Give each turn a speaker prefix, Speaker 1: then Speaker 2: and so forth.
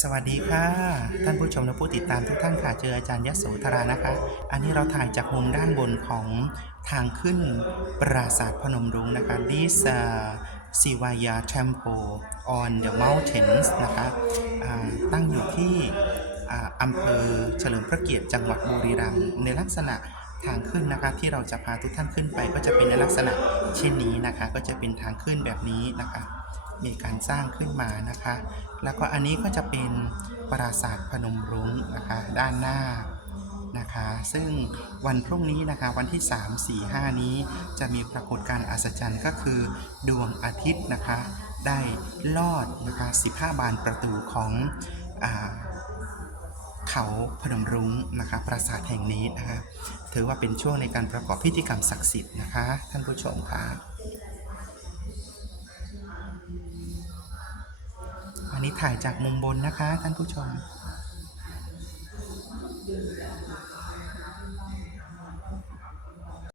Speaker 1: สวัสดีค่ะ ท่านผู้ชมและผู้ติดตามทุกท่านค่ะเจออาจารย์ยโสธรานะคะ อันนี้เราถ่ายจากมุมด้านบนของทางขึ้นปราสาทพนมรุ้งนะคะ This uh, Sivaya Temple on the mountains นะคะตั้งอยู่ที่อ่าอำเภอเฉลิมพระเกียรติจังหวัดบุรีรัมย์ในลักษณะทางขึ้นนะคะที่เราจะพาทุกท่านขึ้นไปก็จะเป็นในลักษณะเช่นนี้นะคะ ก็จะเป็นทางขึ้นแบบนี้นะคะ มีการสร้างขึ้นมานะคะ แล้วก็อันนี้ก็จะเป็นปราสาทพนมรุ้งนะคะด้านหน้านะคะ ซึ่งวันพรุ่งนี้นะคะวันที่ 3 4 5 นี้จะมีปรากฏการณ์อัศจรรย์ก็คือ ดวงอาทิตย์นะคะ ได้ลอดนะคะ15 บานประตูของอเขาพนมรุ้งนะคะปราสาทแห่งนี้นะคะถือว่าเป็นช่วงในการประกอบพิธีกรรมศักดิ์สิทธิ์นะคะ ท่านผู้ชมค่ะ นี้ถ่ายจากมุมบนนะคะ ท่านผู้ชม